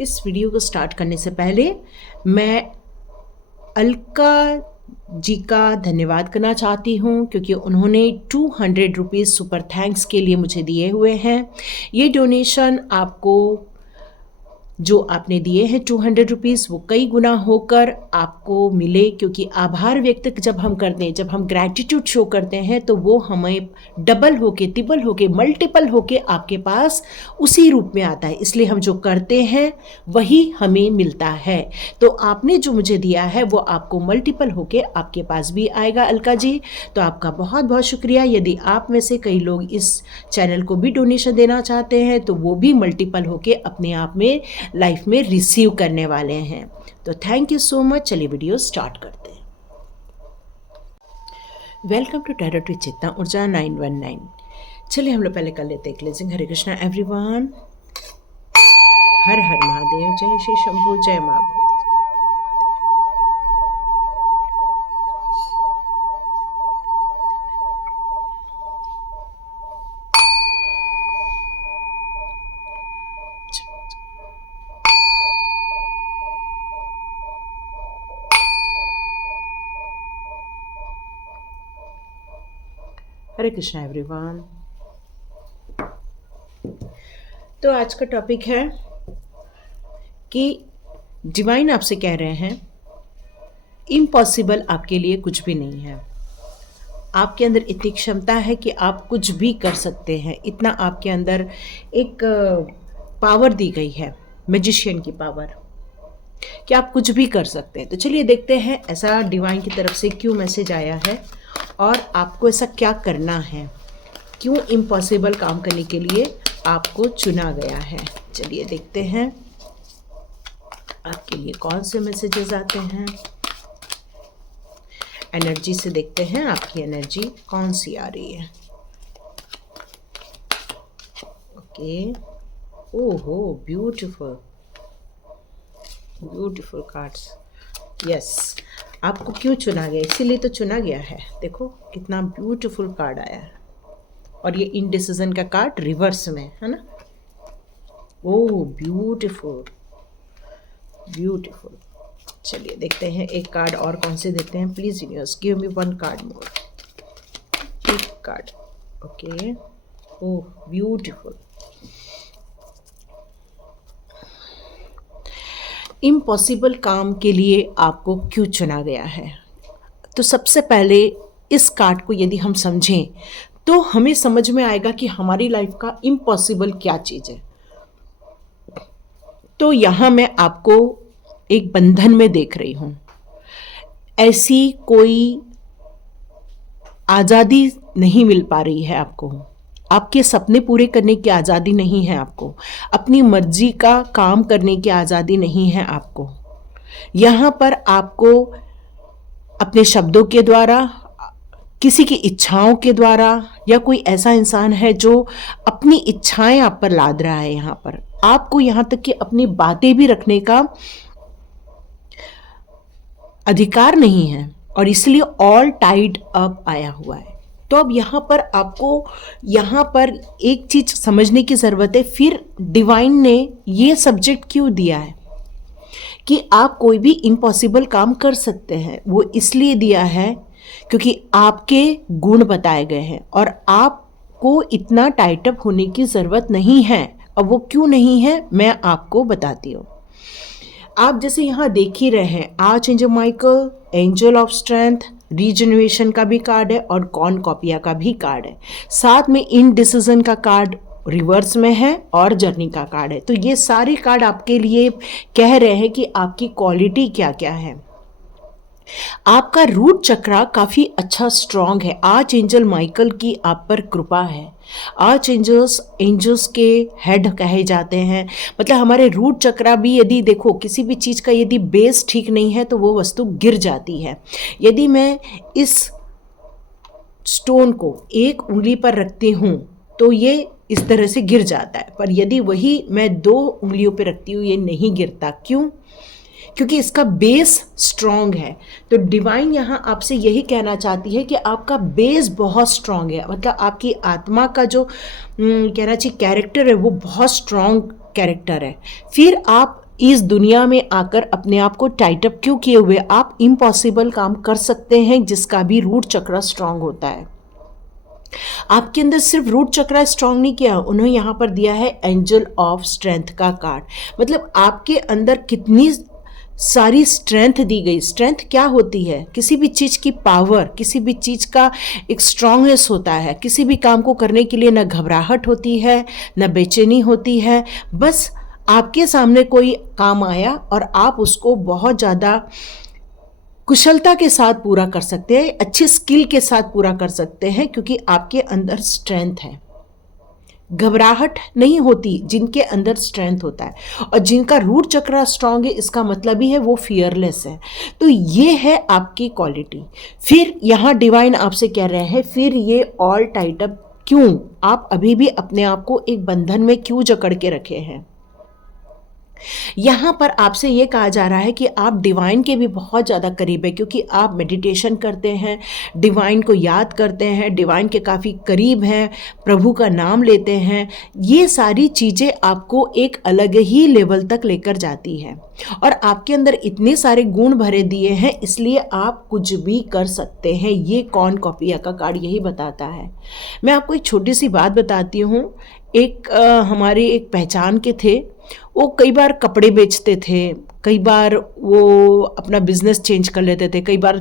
इस वीडियो को स्टार्ट करने से पहले मैं अलका जी का धन्यवाद करना चाहती हूँ, क्योंकि उन्होंने 200 रुपीज़ सुपर थैंक्स के लिए मुझे दिए हुए हैं। ये डोनेशन आपको जो आपने दिए हैं 200 रुपीज़, वो कई गुना होकर आपको मिले, क्योंकि आभार व्यक्त जब हम करते हैं, जब हम ग्रैटिट्यूड शो करते हैं, तो वो हमें डबल होके, तिबल होके, मल्टीपल होके आपके पास उसी रूप में आता है। इसलिए हम जो करते हैं वही हमें मिलता है। तो आपने जो मुझे दिया है वो आपको मल्टीपल होके आपके पास भी आएगा अलका जी। तो आपका बहुत बहुत शुक्रिया। यदि आप में से कई लोग इस चैनल को भी डोनेशन देना चाहते हैं तो वो भी मल्टीपल होके अपने आप में लाइफ में रिसीव करने वाले हैं। तो थैंक यू सो मच। चलिए वीडियो स्टार्ट करते हैं। वेलकम टू टैरो टू चेतना ऊर्जा 919। चलिए हम लोग पहले कर लेते हैं क्लेंजिंग। हरे कृष्णा एवरीवन। हर हर महादेव। जय श्री शंभू। जय माँ भूति। हरे कृष्णा एवरीवन। तो आज का टॉपिक है कि डिवाइन आपसे कह रहे हैं इम्पॉसिबल आपके लिए कुछ भी नहीं है। आपके अंदर इतनी क्षमता है कि आप कुछ भी कर सकते हैं। इतना आपके अंदर एक पावर दी गई है, मैजिशियन की पावर, कि आप कुछ भी कर सकते हैं। तो चलिए देखते हैं ऐसा डिवाइन की तरफ से क्यों मैसेज आया है और आपको ऐसा क्या करना है, क्यों इम्पॉसिबल काम करने के लिए आपको चुना गया है। चलिए देखते हैं आपके लिए कौन से मैसेजेस आते हैं। एनर्जी से देखते हैं आपकी एनर्जी कौन सी आ रही है। ओके। ओहो, ब्यूटीफुल ब्यूटीफुल कार्ड्स। यस, आपको क्यों चुना गया, इसीलिए तो चुना गया है। देखो कितना ब्यूटीफुल कार्ड आया है। और ये इनडिसीजन का कार्ड रिवर्स में है ना। Oh beautiful beautiful. चलिए देखते हैं एक कार्ड और कौन से देते हैं। Please universe give me one card more. एक card. Okay. Oh beautiful. Impossible काम के लिए आपको क्यों चुना गया है। तो सबसे पहले इस कार्ड को यदि हम समझें तो हमें समझ में आएगा कि हमारी लाइफ का इम्पॉसिबल क्या चीज़ है। तो यहाँ मैं आपको एक बंधन में देख रही हूँ। ऐसी कोई आज़ादी नहीं मिल पा रही है आपको। आपके सपने पूरे करने की आज़ादी नहीं है आपको। अपनी मर्जी का काम करने की आज़ादी नहीं है आपको। यहाँ पर आपको अपने शब्दों के द्वारा, किसी की इच्छाओं के द्वारा, या कोई ऐसा इंसान है जो अपनी इच्छाएं आप पर लाद रहा है, यहाँ पर आपको यहाँ तक कि अपनी बातें भी रखने का अधिकार नहीं है, और इसलिए ऑल टाइड अप आया हुआ है। तो अब यहाँ पर आपको यहाँ पर एक चीज समझने की जरूरत है। फिर डिवाइन ने ये सब्जेक्ट क्यों दिया है कि आप कोई भी इम्पॉसिबल काम कर सकते हैं। वो इसलिए दिया है क्योंकि आपके गुण बताए गए हैं और आपको इतना टाइट अप होने की ज़रूरत नहीं है। अब वो क्यों नहीं है मैं आपको बताती हूँ। आप जैसे यहाँ देख ही रहे हैं, archangel Michael, angel of strength, regeneration का भी कार्ड है और कॉर्नकॉपिया का भी कार्ड है। साथ में इनडिसीजन का कार्ड रिवर्स में है और जर्नी का कार्ड है। तो ये सारे कार्ड आपके लिए कह रहे हैं कि आपकी क्वालिटी क्या क्या है। आपका रूट चक्रा काफ़ी अच्छा स्ट्रांग है। आर्च एंजल माइकल की आप पर कृपा है। आर्च एंजल्स के हेड कहे जाते हैं। मतलब हमारे रूट चक्रा भी, यदि देखो किसी भी चीज़ का यदि बेस ठीक नहीं है तो वो वस्तु गिर जाती है। यदि मैं इस स्टोन को एक उंगली पर रखती हूँ तो ये इस तरह से गिर जाता है, पर यदि वही मैं 2 उंगलियों पर रखती हूँ ये नहीं गिरता। क्यों? क्योंकि इसका बेस स्ट्रांग है। तो डिवाइन यहाँ आपसे यही कहना चाहती है कि आपका बेस बहुत स्ट्रांग है। मतलब आपकी आत्मा का जो कहना चाहिए कैरेक्टर है वो बहुत स्ट्रांग कैरेक्टर है। फिर आप इस दुनिया में आकर अपने आप को टाइट अप क्यों किए हुए? आप इम्पॉसिबल काम कर सकते हैं जिसका भी रूट चक्र स्ट्रांग होता है। आपके अंदर सिर्फ रूट चक्र स्ट्रांग नहीं किया, उन्होंने यहाँ पर दिया है एंजल ऑफ स्ट्रेंथ का कार्ड। मतलब आपके अंदर कितनी सारी स्ट्रेंथ दी गई। स्ट्रेंथ क्या होती है? किसी भी चीज़ की पावर, किसी भी चीज़ का एक स्ट्रांगनेस होता है। किसी भी काम को करने के लिए न घबराहट होती है, न बेचैनी होती है। बस आपके सामने कोई काम आया और आप उसको बहुत ज़्यादा कुशलता के साथ पूरा कर सकते हैं, अच्छी स्किल के साथ पूरा कर सकते हैं, क्योंकि आपके अंदर स्ट्रेंथ है। घबराहट नहीं होती जिनके अंदर स्ट्रेंथ होता है, और जिनका रूट चक्र स्ट्रांग है, इसका मतलब ही है वो फियरलेस है। तो ये है आपकी क्वालिटी। फिर यहाँ डिवाइन आपसे कह रहे हैं, फिर ये ऑल टाइट अप क्यों? आप अभी भी अपने आप को एक बंधन में क्यों जकड़ के रखे हैं? यहाँ पर आपसे ये कहा जा रहा है कि आप डिवाइन के भी बहुत ज़्यादा करीब है, क्योंकि आप मेडिटेशन करते हैं, डिवाइन को याद करते हैं, डिवाइन के काफ़ी करीब हैं, प्रभु का नाम लेते हैं। ये सारी चीज़ें आपको एक अलग ही लेवल तक लेकर जाती है, और आपके अंदर इतने सारे गुण भरे दिए हैं, इसलिए आप कुछ भी कर सकते हैं। ये कॉर्नकोपिया का कार्ड यही बताता है। मैं आपको एक छोटी सी बात बताती हूँ। एक हमारे एक पहचान के थे, वो कई बार कपड़े बेचते थे, कई बार वो अपना बिजनेस चेंज कर लेते थे, कई बार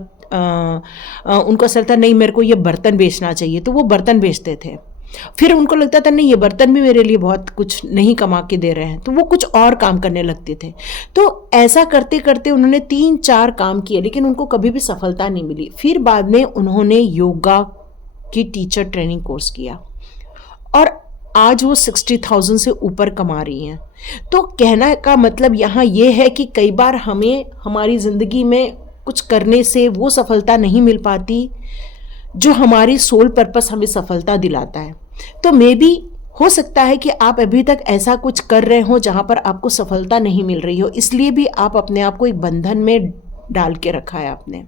उनको ऐसा था नहीं मेरे को ये बर्तन बेचना चाहिए, तो वो बर्तन बेचते थे। फिर उनको लगता था नहीं ये बर्तन भी मेरे लिए बहुत कुछ नहीं कमा के दे रहे हैं, तो वो कुछ और काम करने लगते थे। तो ऐसा करते करते उन्होंने 3-4 काम किए, लेकिन उनको कभी भी सफलता नहीं मिली। फिर बाद में उन्होंने योगा की टीचर ट्रेनिंग कोर्स किया, और आज वो 60,000 से ऊपर कमा रही हैं। तो कहना का मतलब यहाँ ये है कि कई बार हमें हमारी ज़िंदगी में कुछ करने से वो सफलता नहीं मिल पाती जो हमारी सोल पर्पस हमें सफलता दिलाता है। तो मे बी हो सकता है कि आप अभी तक ऐसा कुछ कर रहे हो जहाँ पर आपको सफलता नहीं मिल रही हो, इसलिए भी आप अपने आप को एक बंधन में डाल के रखा है आपने।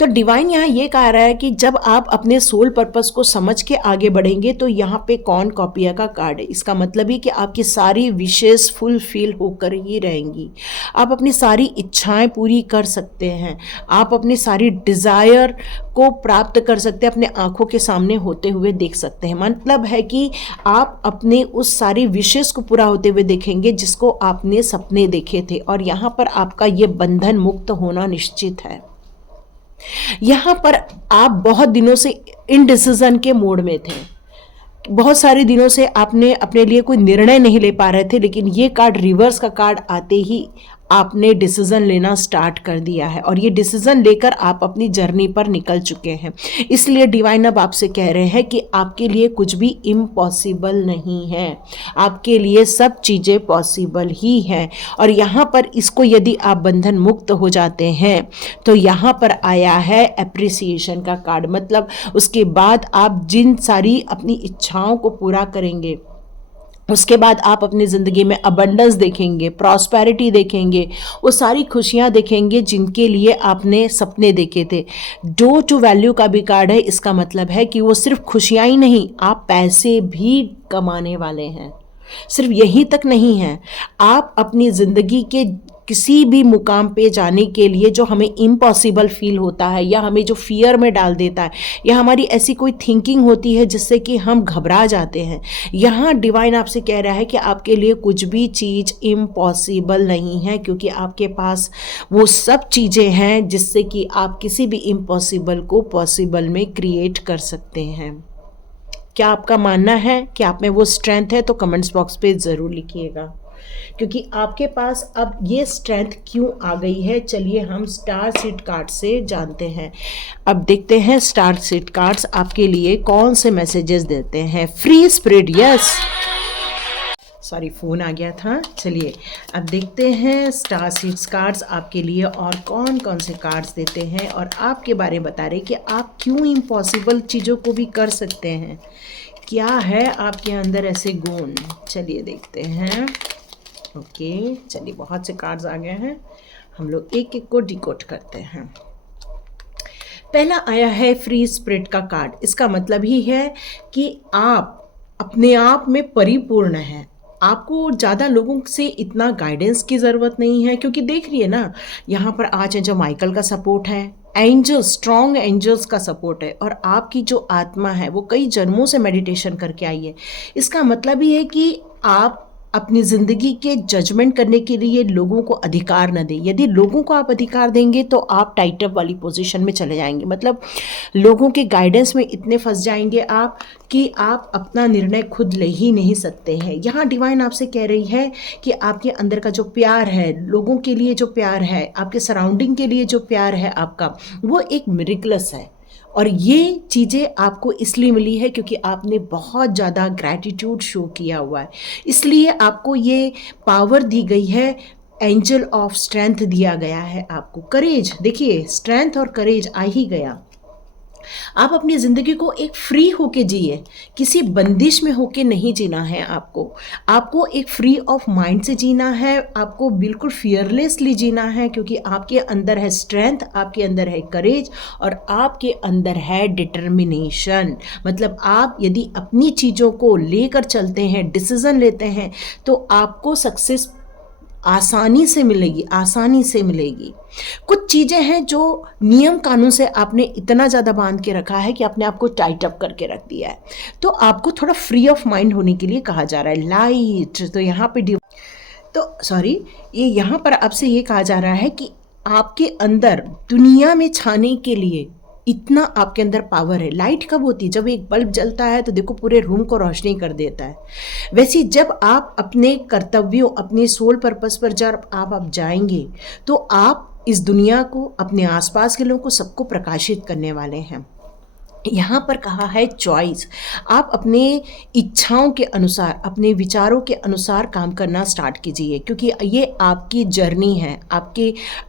तो डिवाइन यहाँ ये कह रहा है कि जब आप अपने सोल पर्पस को समझ के आगे बढ़ेंगे, तो यहाँ पे कॉर्नकोपिया का कार्ड है। इसका मतलब ही कि आपकी सारी विशेष फुलफिल होकर ही रहेंगी। आप अपनी सारी इच्छाएं पूरी कर सकते हैं, आप अपनी सारी डिज़ायर को प्राप्त कर सकते हैं, अपने आंखों के सामने होते हुए देख सकते हैं। मतलब है कि आप अपने उस सारी विशेष को पूरा होते हुए देखेंगे जिसको आपने सपने देखे थे, और यहाँ पर आपका ये बंधन मुक्त होना निश्चित है। यहाँ पर आप बहुत दिनों से इनडिसीजन के मोड में थे, बहुत सारे दिनों से आपने अपने लिए कोई निर्णय नहीं ले पा रहे थे, लेकिन ये कार्ड रिवर्स का कार्ड आते ही आपने डिसीजन लेना स्टार्ट कर दिया है, और ये डिसीजन लेकर आप अपनी जर्नी पर निकल चुके हैं। इसलिए डिवाइन अब आपसे कह रहे हैं कि आपके लिए कुछ भी इम्पॉसिबल नहीं है, आपके लिए सब चीज़ें पॉसिबल ही हैं। और यहाँ पर इसको यदि आप बंधन मुक्त हो जाते हैं, तो यहाँ पर आया है एप्रिसिएशन का कार्ड। मतलब उसके बाद आप जिन सारी अपनी इच्छाओं को पूरा करेंगे, उसके बाद आप अपनी ज़िंदगी में अबंडेंस देखेंगे, प्रॉस्पेरिटी देखेंगे, वो सारी खुशियाँ देखेंगे जिनके लिए आपने सपने देखे थे। डो टू वैल्यू का भी कार्ड है। इसका मतलब है कि वो सिर्फ खुशियाँ ही नहीं, आप पैसे भी कमाने वाले हैं। सिर्फ यहीं तक नहीं है, आप अपनी ज़िंदगी के किसी भी मुकाम पे जाने के लिए जो हमें इम्पॉसिबल फील होता है, या हमें जो फियर में डाल देता है, या हमारी ऐसी कोई थिंकिंग होती है जिससे कि हम घबरा जाते हैं, यहाँ डिवाइन आपसे कह रहा है कि आपके लिए कुछ भी चीज़ इम्पॉसिबल नहीं है, क्योंकि आपके पास वो सब चीज़ें हैं जिससे कि आप किसी भी इम्पॉसिबल को पॉसिबल में क्रिएट कर सकते हैं। क्या आपका मानना है कि आप में वो स्ट्रेंथ है? तो कमेंट्स बॉक्स पे ज़रूर लिखिएगा, क्योंकि आपके पास अब ये स्ट्रेंथ क्यों आ गई है। चलिए हम स्टार सीड कार्ड से जानते हैं। अब देखते हैं स्टार सीड कार्ड्स आपके लिए कौन से मैसेजेस देते हैं। Free spirit, yes, sorry phone आ गया था। चलिए अब देखते हैं स्टार सीड्स कार्ड्स आपके लिए और कौन कौन से कार्ड्स देते हैं, और आपके बारे में बता रहे कि आप क्यों इम्पॉसिबल चीज़ों को भी कर सकते हैं। क्या है आपके अंदर ऐसे गुण, चलिए देखते हैं। ओके, चलिए बहुत से कार्ड्स आ गए हैं, हम लोग एक एक को डिकोड करते हैं। पहला आया है फ्री स्पिरिट का कार्ड। इसका मतलब ही है कि आप अपने आप में परिपूर्ण हैं, आपको ज़्यादा लोगों से इतना गाइडेंस की ज़रूरत नहीं है, क्योंकि देख रही है ना, यहाँ पर आज जो माइकल का सपोर्ट है, एंजल्स, स्ट्रॉन्ग एंजल्स का सपोर्ट है, और आपकी जो आत्मा है वो कई जन्मों से मेडिटेशन करके आई है। इसका मतलब ये है कि आप अपनी ज़िंदगी के जजमेंट करने के लिए लोगों को अधिकार न दें। यदि लोगों को आप अधिकार देंगे तो आप टाइट अप वाली पोजीशन में चले जाएंगे, मतलब लोगों के गाइडेंस में इतने फंस जाएंगे आप कि आप अपना निर्णय खुद ले ही नहीं सकते हैं। यहाँ डिवाइन आपसे कह रही है कि आपके अंदर का जो प्यार है, लोगों के लिए जो प्यार है, आपके सराउंडिंग के लिए जो प्यार है आपका, वो एक मिरेकलस है। और ये चीज़ें आपको इसलिए मिली है क्योंकि आपने बहुत ज़्यादा ग्रैटिट्यूड शो किया हुआ है, इसलिए आपको ये पावर दी गई है। एंजल ऑफ स्ट्रेंथ दिया गया है आपको, करेज, देखिए स्ट्रेंथ और करेज आ ही गया। आप अपनी ज़िंदगी को एक फ्री होके जिए, किसी बंदिश में होके नहीं जीना है आपको एक फ्री ऑफ माइंड से जीना है, आपको बिल्कुल फियरलेसली जीना है, क्योंकि आपके अंदर है स्ट्रेंथ, आपके अंदर है करेज, और आपके अंदर है डिटर्मिनेशन। मतलब आप यदि अपनी चीज़ों को लेकर चलते हैं, डिसीज़न लेते हैं, तो आपको सक्सेस आसानी से मिलेगी। कुछ चीज़ें हैं जो नियम कानून से आपने इतना ज़्यादा बांध के रखा है कि आपने आपको टाइट अप करके रख दिया है, तो आपको थोड़ा फ्री ऑफ माइंड होने के लिए कहा जा रहा है। लाइट, तो यहाँ पे ये यहाँ पर आपसे ये कहा जा रहा है कि आपके अंदर दुनिया में छाने के लिए इतना आपके अंदर पावर है। लाइट कब होती है? जब एक बल्ब जलता है तो देखो पूरे रूम को रोशनी कर देता है। वैसे जब आप अपने कर्तव्यों, अपने सोल पर्पस पर जब आप जाएंगे तो आप इस दुनिया को, अपने आसपास के लोगों को, सबको प्रकाशित करने वाले हैं। यहाँ पर कहा है चॉइस, आप अपने इच्छाओं के अनुसार, अपने विचारों के अनुसार काम करना स्टार्ट कीजिए, क्योंकि ये आपकी जर्नी है,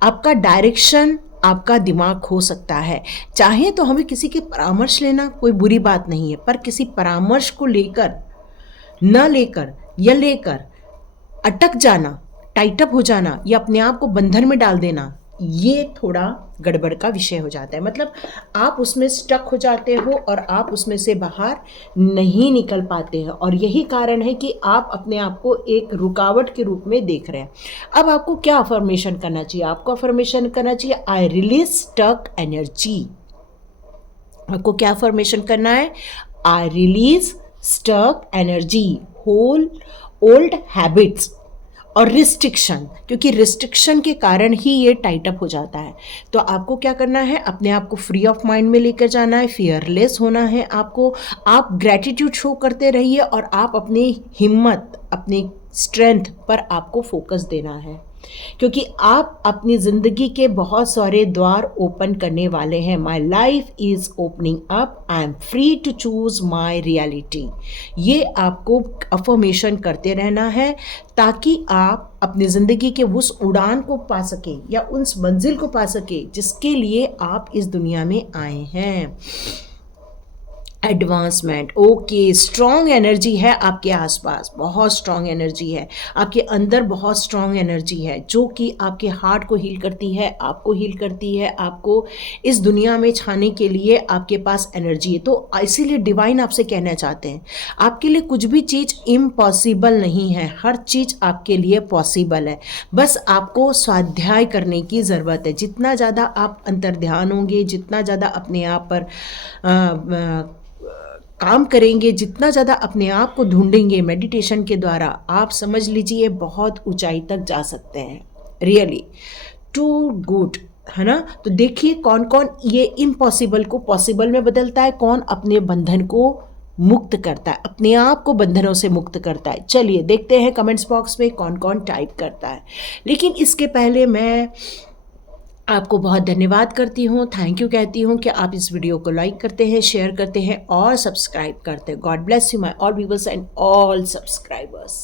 आपका डायरेक्शन आपका दिमाग हो सकता है। चाहे तो हमें किसी के परामर्श लेना कोई बुरी बात नहीं है, पर किसी परामर्श को लेकर अटक जाना, टाइटअप हो जाना या अपने आप को बंधन में डाल देना, ये थोड़ा गड़बड़ का विषय हो जाता है। मतलब आप उसमें स्टक हो जाते हो और आप उसमें से बाहर नहीं निकल पाते हैं, और यही कारण है कि आप अपने आप को एक रुकावट के रूप में देख रहे हैं। अब आपको क्या अफर्मेशन करना चाहिए? आपको अफर्मेशन करना चाहिए, आई रिलीज स्टक एनर्जी। आपको क्या अफर्मेशन करना है? I release stuck energy, whole old habits और रिस्ट्रिक्शन, क्योंकि रिस्ट्रिक्शन के कारण ही ये टाइट अप हो जाता है। तो आपको क्या करना है? अपने आप को फ्री ऑफ माइंड में लेकर जाना है, फियरलेस होना है आपको। आप ग्रैटिट्यूड शो करते रहिए और आप अपनी हिम्मत, अपनी स्ट्रेंथ पर आपको फोकस देना है, क्योंकि आप अपनी ज़िंदगी के बहुत सारे द्वार ओपन करने वाले हैं। My life is opening up, I am free to choose my reality. ये आपको अफर्मेशन करते रहना है ताकि आप अपनी ज़िंदगी के उस उड़ान को पा सकें या उस मंजिल को पा सकें जिसके लिए आप इस दुनिया में आए हैं। एडवांसमेंट, ओके, स्ट्रॉन्ग एनर्जी है आपके आसपास, बहुत स्ट्रॉन्ग एनर्जी है आपके अंदर, बहुत स्ट्रॉन्ग एनर्जी है जो कि आपके हार्ट को हील करती है, आपको हील करती है, आपको इस दुनिया में छाने के लिए आपके पास एनर्जी है। तो इसीलिए डिवाइन आपसे कहना चाहते हैं, आपके लिए कुछ भी चीज़ इम्पॉसिबल नहीं है, हर चीज़ आपके लिए पॉसिबल है। बस आपको स्वाध्याय करने की ज़रूरत है। जितना ज़्यादा आप अंतर्ध्यान होंगे, जितना ज़्यादा अपने आप पर काम करेंगे, जितना ज़्यादा अपने आप को ढूंढेंगे मेडिटेशन के द्वारा, आप समझ लीजिए बहुत ऊंचाई तक जा सकते हैं। रियली टू गुड, है ना? तो देखिए कौन कौन ये इम्पॉसिबल को पॉसिबल में बदलता है, कौन अपने बंधन को मुक्त करता है, अपने आप को बंधनों से मुक्त करता है। चलिए देखते हैं कमेंट्स बॉक्स में कौन कौन टाइप करता है। लेकिन इसके पहले मैं आपको बहुत धन्यवाद करती हूँ, थैंक यू कहती हूँ कि आप इस वीडियो को लाइक करते हैं, शेयर करते हैं और सब्सक्राइब करते हैं। God bless you my all viewers and all subscribers.